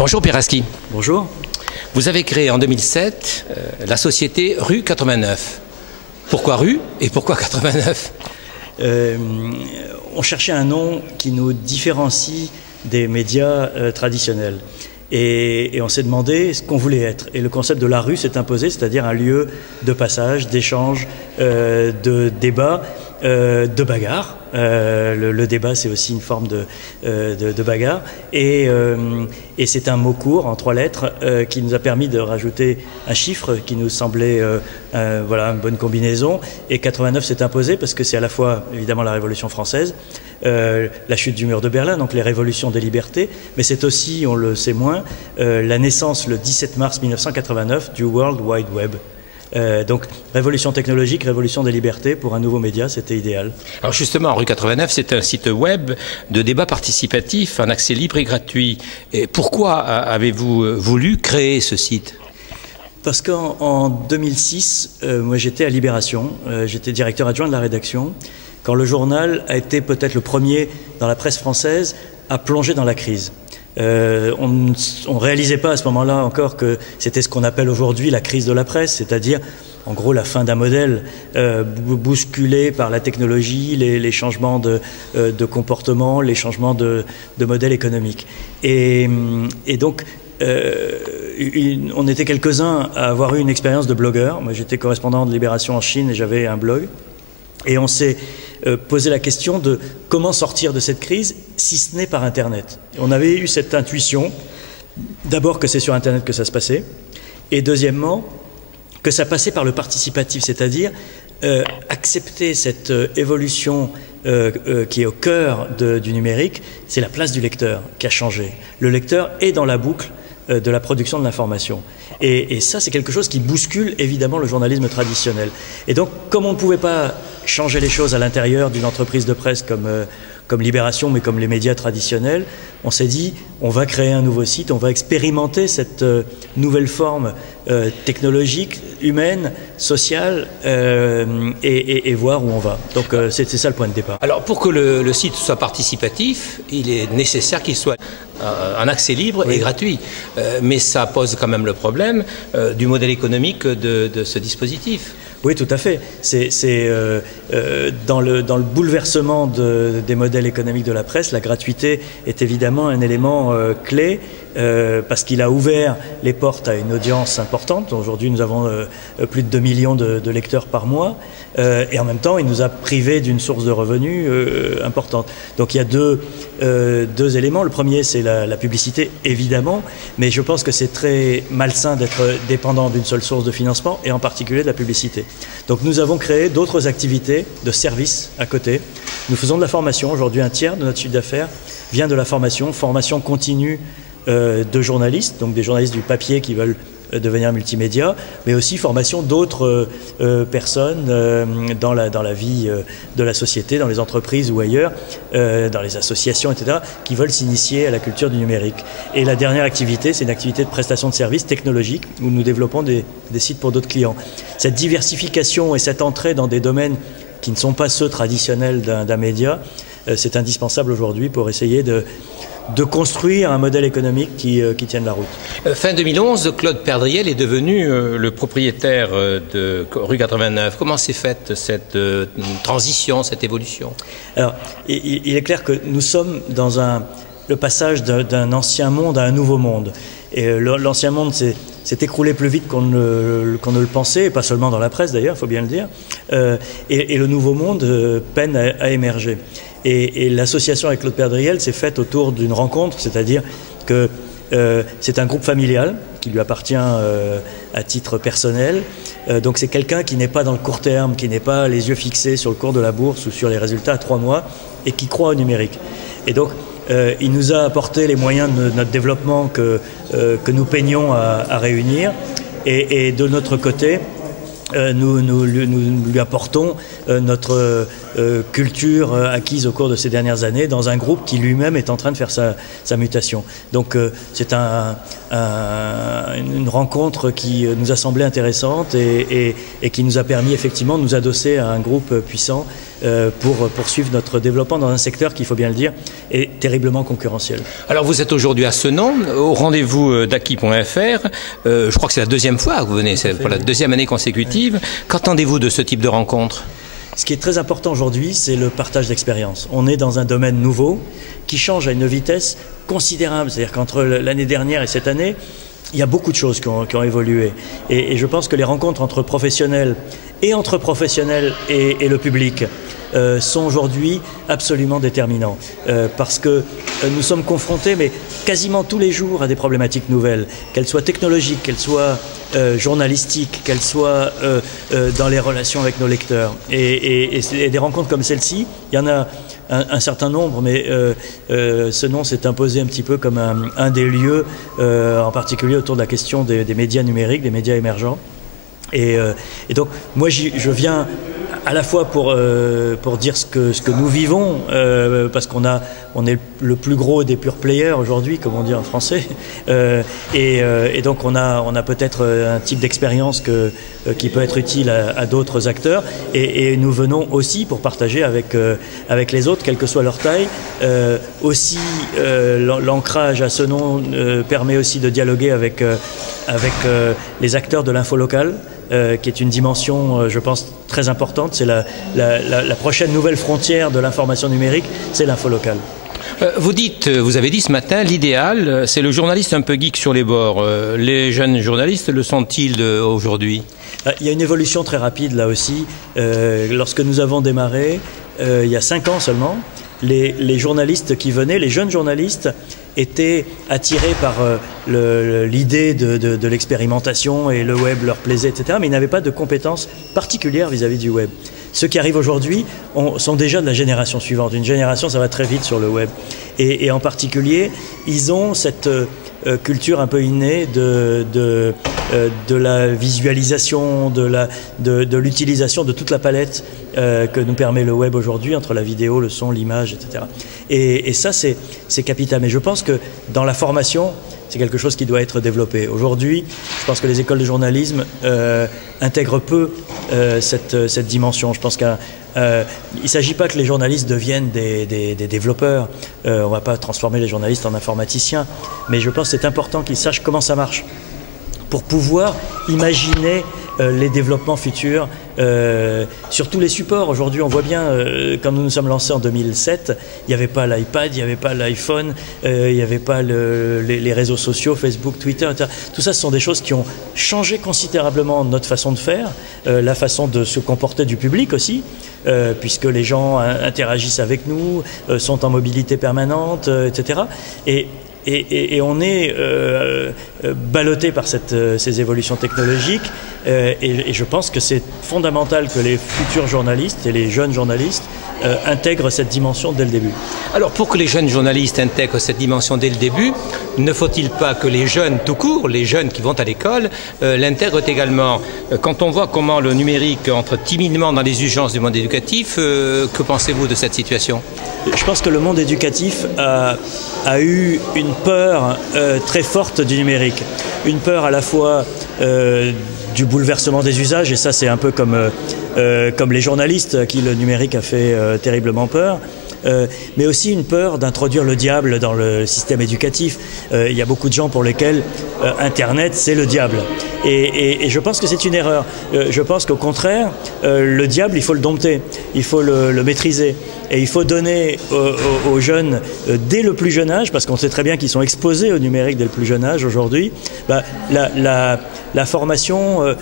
Bonjour Pierre Aski. Bonjour. Vous avez créé en 2007 la société Rue 89. Pourquoi Rue et pourquoi 89? On cherchait un nom qui nous différencie des médias traditionnels. Et on s'est demandé ce qu'on voulait être. Et le concept de la rue s'est imposé, c'est-à-dire un lieu de passage, d'échange, de débat, de bagarre. Le débat, c'est aussi une forme de bagarre. Et c'est un mot court, en 3 lettres, qui nous a permis de rajouter un chiffre qui nous semblait voilà, une bonne combinaison. Et 89 s'est imposé parce que c'est à la fois, évidemment, la Révolution française, la chute du mur de Berlin, donc les révolutions des libertés, mais c'est aussi, on le sait moins, la naissance le 17 mars 1989 du World Wide Web. Donc, révolution technologique, révolution des libertés, pour un nouveau média, c'était idéal. Alors justement, Rue 89, c'est un site web de débat participatif, en accès libre et gratuit. Et pourquoi avez-vous voulu créer ce site ? Parce qu'en 2006, moi j'étais à Libération, j'étais directeur adjoint de la rédaction, quand le journal a été peut-être le premier dans la presse française à plonger dans la crise. On ne réalisait pas à ce moment-là encore que c'était ce qu'on appelle aujourd'hui la crise de la presse, c'est-à-dire en gros la fin d'un modèle bousculé par la technologie, les changements de comportement, les changements de modèle économique. Et donc on était quelques-uns à avoir eu une expérience de blogueur. Moi j'étais correspondant de Libération en Chine et j'avais un blog. Et on s'est posé la question de comment sortir de cette crise, si ce n'est par Internet. On avait eu cette intuition, d'abord que c'est sur Internet que ça se passait, et deuxièmement, que ça passait par le participatif, c'est-à-dire accepter cette évolution qui est au cœur du numérique, c'est la place du lecteur qui a changé. Le lecteur est dans la boucle de la production de l'information. Et ça, c'est quelque chose qui bouscule évidemment le journalisme traditionnel. Et donc, comme on ne pouvait pas changer les choses à l'intérieur d'une entreprise de presse comme Libération, mais comme les médias traditionnels, on s'est dit, on va créer un nouveau site, on va expérimenter cette nouvelle forme technologique, humaine, sociale, et voir où on va. Donc c'est ça le point de départ. Alors pour que le site soit participatif, il est nécessaire qu'il soit en accès libre et gratuit. Mais ça pose quand même le problème du modèle économique de ce dispositif. Oui, tout à fait. C'est dans le bouleversement des modèles économiques de la presse, la gratuité est évidemment un élément clé parce qu'il a ouvert les portes à une audience importante. Aujourd'hui, nous avons plus de 2 millions de lecteurs par mois et en même temps, il nous a privés d'une source de revenus importante. Donc il y a deux éléments. Le premier, c'est la publicité, évidemment, mais je pense que c'est très malsain d'être dépendant d'une seule source de financement et en particulier de la publicité. Donc nous avons créé d'autres activités de services à côté. Nous faisons de la formation. Aujourd'hui, 1/3 de notre chiffre d'affaires vient de la formation continue de journalistes, donc des journalistes du papier qui veulent devenir multimédia, mais aussi formation d'autres personnes dans la vie de la société, dans les entreprises ou ailleurs, dans les associations, etc., qui veulent s'initier à la culture du numérique. Et la dernière activité, c'est une activité de prestation de services technologiques où nous développons des sites pour d'autres clients. Cette diversification et cette entrée dans des domaines qui ne sont pas ceux traditionnels d'un média, c'est indispensable aujourd'hui pour essayer de construire un modèle économique qui tienne la route. Fin 2011, Claude Perdriel est devenu le propriétaire de Rue 89. Comment s'est faite cette transition, cette évolution? Alors, il est clair que nous sommes dans le passage d'un ancien monde à un nouveau monde. Et l'ancien monde s'est écroulé plus vite qu'on ne le pensait, et pas seulement dans la presse d'ailleurs, il faut bien le dire. Et le nouveau monde peine à émerger. Et l'association avec Claude Perdriel s'est faite autour d'une rencontre, c'est-à-dire que c'est un groupe familial qui lui appartient à titre personnel. Donc c'est quelqu'un qui n'est pas dans le court terme, qui n'est pas les yeux fixés sur le cours de la bourse ou sur les résultats à 3 mois et qui croit au numérique. Et donc il nous a apporté les moyens de notre développement que nous peignons à réunir. Et de notre côté, nous lui apportons culture acquise au cours de ces dernières années dans un groupe qui lui-même est en train de faire sa mutation. Donc c'est une rencontre qui nous a semblé intéressante et qui nous a permis effectivement de nous adosser à un groupe puissant pour poursuivre notre développement dans un secteur qui, il faut bien le dire, est terriblement concurrentiel. Alors vous êtes aujourd'hui à Senon, au rendez-vous d'Acquis.fr. Je crois que c'est la deuxième fois que vous venez, c'est pour la deuxième année consécutive. Oui. Qu'entendez-vous de ce type de rencontre ? Ce qui est très important aujourd'hui, c'est le partage d'expérience. On est dans un domaine nouveau qui change à une vitesse considérable. C'est-à-dire qu'entre l'année dernière et cette année, il y a beaucoup de choses qui ont évolué. Et je pense que les rencontres entre professionnels et entre professionnels et le public sont aujourd'hui absolument déterminants. Parce que nous sommes confrontés, mais quasiment tous les jours, à des problématiques nouvelles, qu'elles soient technologiques, qu'elles soient journalistiques, qu'elles soient dans les relations avec nos lecteurs. Et des rencontres comme celle-ci, il y en a un certain nombre, mais ce nom s'est imposé un petit peu comme un des lieux, en particulier autour de la question des médias numériques, des médias émergents. Et donc, moi, je viens à la fois pour dire ce que nous vivons, parce on est le plus gros des pure players aujourd'hui, comme on dit en français, et donc on a peut-être un type d'expérience qui peut être utile à d'autres acteurs, et nous venons aussi pour partager avec les autres, quelle que soit leur taille. Aussi, l'ancrage à Senon permet aussi de dialoguer avec les acteurs de l'info locale, qui est une dimension, je pense, très importante. C'est la prochaine nouvelle frontière de l'information numérique, c'est l'info locale. Vous avez dit ce matin, l'idéal, c'est le journaliste un peu geek sur les bords. Les jeunes journalistes le sont-ils aujourd'hui ? Il y a une évolution très rapide là aussi. Lorsque nous avons démarré, il y a 5 ans seulement, les journalistes qui venaient, les jeunes journalistes, étaient attirés par l'idée de l'expérimentation, et le web leur plaisait, etc. Mais ils n'avaient pas de compétences particulières vis-à-vis du web. Ceux qui arrivent aujourd'hui sont déjà de la génération suivante. Une génération, ça va très vite sur le web. Et en particulier, ils ont cette culture un peu innée de la visualisation, de l'utilisation de toute la palette que nous permet le web aujourd'hui, entre la vidéo, le son, l'image, etc. Et ça, c'est capital. Mais je pense que dans la formation, c'est quelque chose qui doit être développé. Aujourd'hui, je pense que les écoles de journalisme intègrent peu cette dimension. Je pense qu'il ne s'agit pas que les journalistes deviennent des développeurs. On ne va pas transformer les journalistes en informaticiens. Mais je pense que c'est important qu'ils sachent comment ça marche pour pouvoir imaginer les développements futurs sur tous les supports. Aujourd'hui, on voit bien, quand nous nous sommes lancés en 2007, il n'y avait pas l'iPad, il n'y avait pas l'iPhone, il n'y avait pas les réseaux sociaux, Facebook, Twitter, etc. Tout ça, ce sont des choses qui ont changé considérablement notre façon de faire, la façon de se comporter du public aussi, puisque les gens interagissent avec nous, sont en mobilité permanente, etc. Et on est ballotté par ces évolutions technologiques, et je pense que c'est fondamental que les futurs journalistes et les jeunes journalistes intègrent cette dimension dès le début. Alors pour que les jeunes journalistes intègrent cette dimension dès le début, ne faut-il pas que les jeunes tout court, les jeunes qui vont à l'école, l'intègrent également? Quand on voit comment le numérique entre timidement dans les urgences du monde éducatif, que pensez-vous de cette situation? Je pense que le monde éducatif a eu une peur très forte du numérique. Une peur à la fois du bouleversement des usages, et ça c'est un peu comme les journalistes à qui le numérique a fait terriblement peur, mais aussi une peur d'introduire le diable dans le système éducatif. Il y a beaucoup de gens pour lesquels Internet c'est le diable. Et je pense que c'est une erreur. Je pense qu'au contraire, le diable, il faut le dompter, il faut le maîtriser. Et il faut donner aux jeunes, dès le plus jeune âge, parce qu'on sait très bien qu'ils sont exposés au numérique dès le plus jeune âge aujourd'hui, la formation, à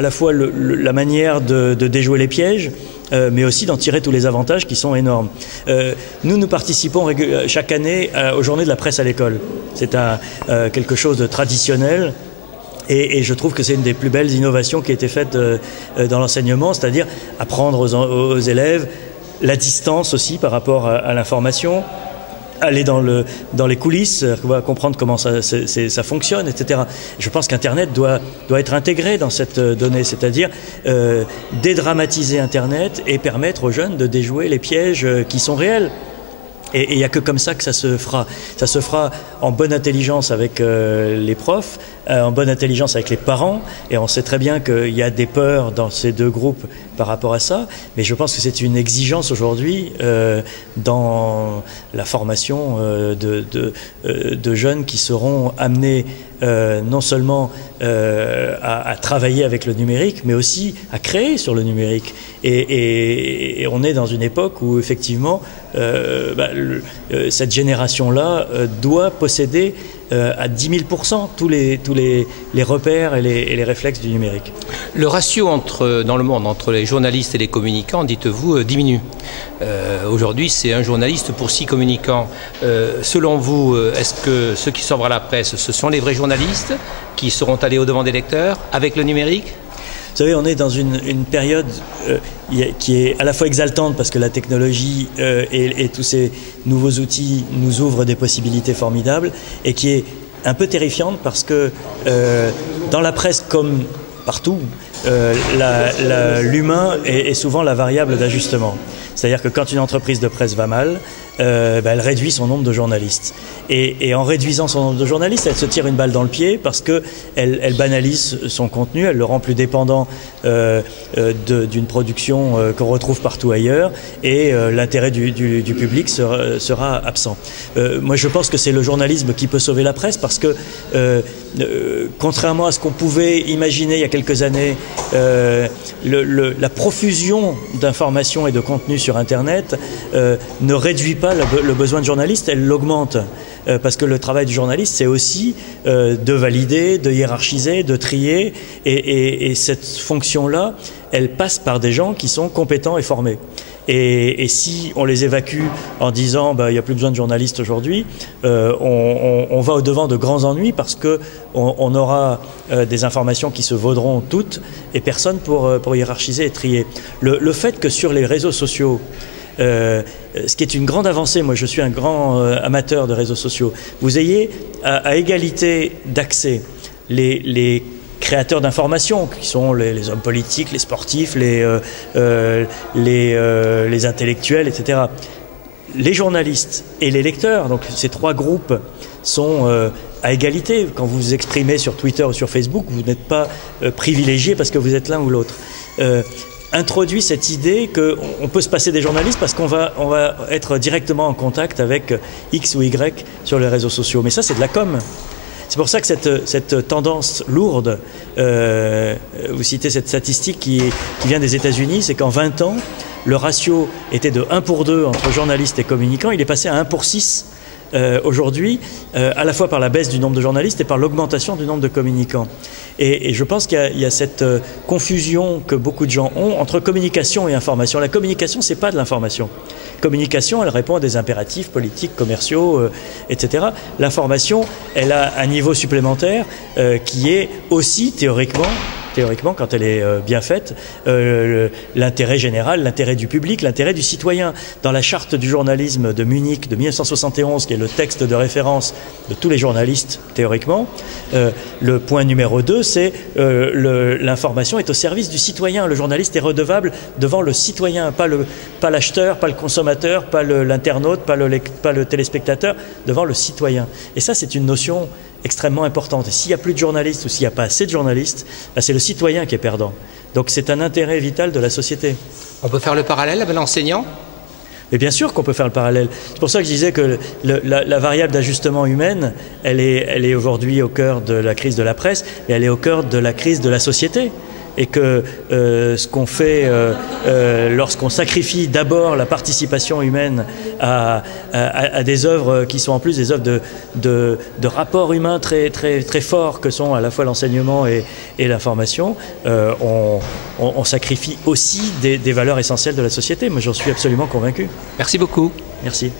la fois la manière de déjouer les pièges, mais aussi d'en tirer tous les avantages qui sont énormes. Nous participons chaque année aux journées de la presse à l'école. C'est quelque chose de traditionnel. Et je trouve que c'est une des plus belles innovations qui a été faite dans l'enseignement, c'est-à-dire apprendre aux élèves la distance aussi par rapport à l'information, aller dans les coulisses, comprendre comment ça fonctionne, etc. Je pense qu'Internet doit être intégré dans cette donnée, c'est-à-dire dédramatiser Internet et permettre aux jeunes de déjouer les pièges qui sont réels. Et il n'y a que comme ça que ça se fera. Ça se fera en bonne intelligence avec les profs, en bonne intelligence avec les parents. Et on sait très bien qu'il y a des peurs dans ces deux groupes par rapport à ça. Mais je pense que c'est une exigence aujourd'hui dans la formation de jeunes qui seront amenés non seulement à travailler avec le numérique, mais aussi à créer sur le numérique. Et on est dans une époque où effectivement cette génération-là doit posséder à 10 000% tous les repères et les réflexes du numérique. Le ratio dans le monde entre les journalistes et les communicants, dites-vous, diminue. Aujourd'hui, c'est un journaliste pour 6 communicants. Selon vous, est-ce que ceux qui s'ouvrent à la presse, ce sont les vrais journalistes qui seront allés au-devant des lecteurs avec le numérique ? Vous savez, on est dans une période qui est à la fois exaltante parce que la technologie et tous ces nouveaux outils nous ouvrent des possibilités formidables, et qui est un peu terrifiante parce que dans la presse comme partout, l'humain est souvent la variable d'ajustement. C'est-à-dire que quand une entreprise de presse va mal, elle réduit son nombre de journalistes. Et en réduisant son nombre de journalistes, elle se tire une balle dans le pied parce qu'elle banalise son contenu, elle le rend plus dépendant d'une production qu'on retrouve partout ailleurs, et l'intérêt du public sera absent. Moi, je pense que c'est le journalisme qui peut sauver la presse, parce que contrairement à ce qu'on pouvait imaginer il y a quelques années, la profusion d'informations et de contenus sur Internet ne réduit pas le besoin de journalistes, elle l'augmente. Parce que le travail du journaliste, c'est aussi de valider, de hiérarchiser, de trier, et cette fonction-là, elle passe par des gens qui sont compétents et formés. Et si on les évacue en disant il n'y a plus besoin de journalistes aujourd'hui, on va au-devant de grands ennuis, parce qu'on aura des informations qui se vaudront toutes et personne pour hiérarchiser et trier. Le fait que sur les réseaux sociaux, ce qui est une grande avancée, moi je suis un grand amateur de réseaux sociaux, vous ayez à égalité d'accès les créateurs d'informations, qui sont les hommes politiques, les sportifs, les intellectuels, etc. Les journalistes et les lecteurs, donc ces trois groupes sont à égalité. Quand vous vous exprimez sur Twitter ou sur Facebook, vous n'êtes pas privilégié parce que vous êtes l'un ou l'autre. Introduit cette idée qu'on peut se passer des journalistes parce qu'on va être directement en contact avec X ou Y sur les réseaux sociaux. Mais ça, c'est de la com'. C'est pour ça que cette tendance lourde, vous citez cette statistique qui vient des États-Unis, c'est qu'en 20 ans, le ratio était de 1 pour 2 entre journalistes et communicants, il est passé à 1 pour 6 aujourd'hui, à la fois par la baisse du nombre de journalistes et par l'augmentation du nombre de communicants. Et je pense qu'il y a cette confusion que beaucoup de gens ont entre communication et information. La communication, c'est pas de l'information. Communication, elle répond à des impératifs politiques, commerciaux, etc. L'information, elle a un niveau supplémentaire qui est aussi théoriquement, quand elle est bien faite, l'intérêt général, l'intérêt du public, l'intérêt du citoyen. Dans la charte du journalisme de Munich de 1971, qui est le texte de référence de tous les journalistes, théoriquement, le point numéro 2, c'est l'information est au service du citoyen. Le journaliste est redevable devant le citoyen, pas l'acheteur, pas le consommateur, pas l'internaute, pas le téléspectateur, devant le citoyen. Et ça, c'est une notion extrêmement importante. Et s'il n'y a plus de journalistes ou s'il n'y a pas assez de journalistes, c'est le citoyen qui est perdant. Donc c'est un intérêt vital de la société. On peut faire le parallèle avec l'enseignant ? Mais bien sûr qu'on peut faire le parallèle. C'est pour ça que je disais que la variable d'ajustement humaine, elle est aujourd'hui au cœur de la crise de la presse, et elle est au cœur de la crise de la société. Et que ce qu'on fait lorsqu'on sacrifie d'abord la participation humaine à des œuvres qui sont en plus des œuvres de rapport humain très, très, très forts, que sont à la fois l'enseignement et l'information, on sacrifie aussi des valeurs essentielles de la société. Moi, j'en suis absolument convaincu. Merci beaucoup. Merci.